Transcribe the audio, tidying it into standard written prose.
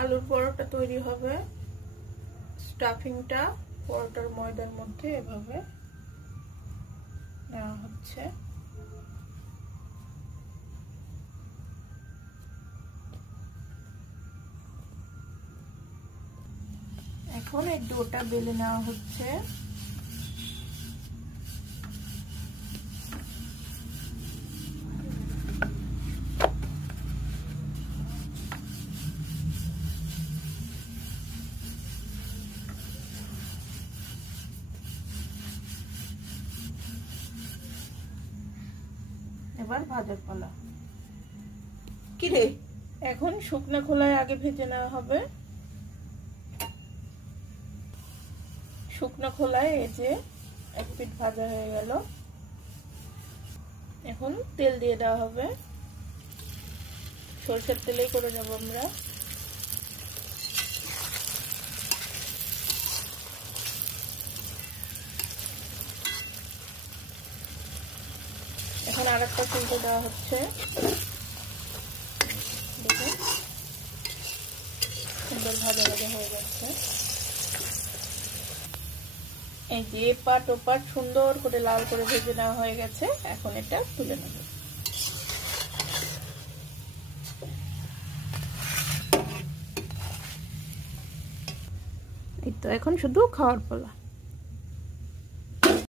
আলুর পরোটা তৈরি হবে। স্টাফিংটা পরোটার ময়দার মধ্যে এভাবে নেওয়া হচ্ছে। এখন এই ডোটা বেলে নেওয়া হচ্ছে। এবার ভাজার পালা। কি রে, এখন শুকনো খোলায় আগে ভেজে নেওয়া হবে। শুকনো খোলায় এই যে এক পিঠ ভাজা হয়ে গেল। এখন তেল দিয়ে দেওয়া হবে। সরষের তেলেই করে যাব আমরা। এখন আরেকটা উল্টে দেওয়া হচ্ছে। দেখুন সুন্দর ভাজা ভাজা হয়ে যাচ্ছে। এই যে এপাট ওপাট সুন্দর করে লাল করে ভেজে নেওয়া হয়ে গেছে। এখন এটা তুলে নেব। এই তো এখন শুধু খাওয়ার পালা।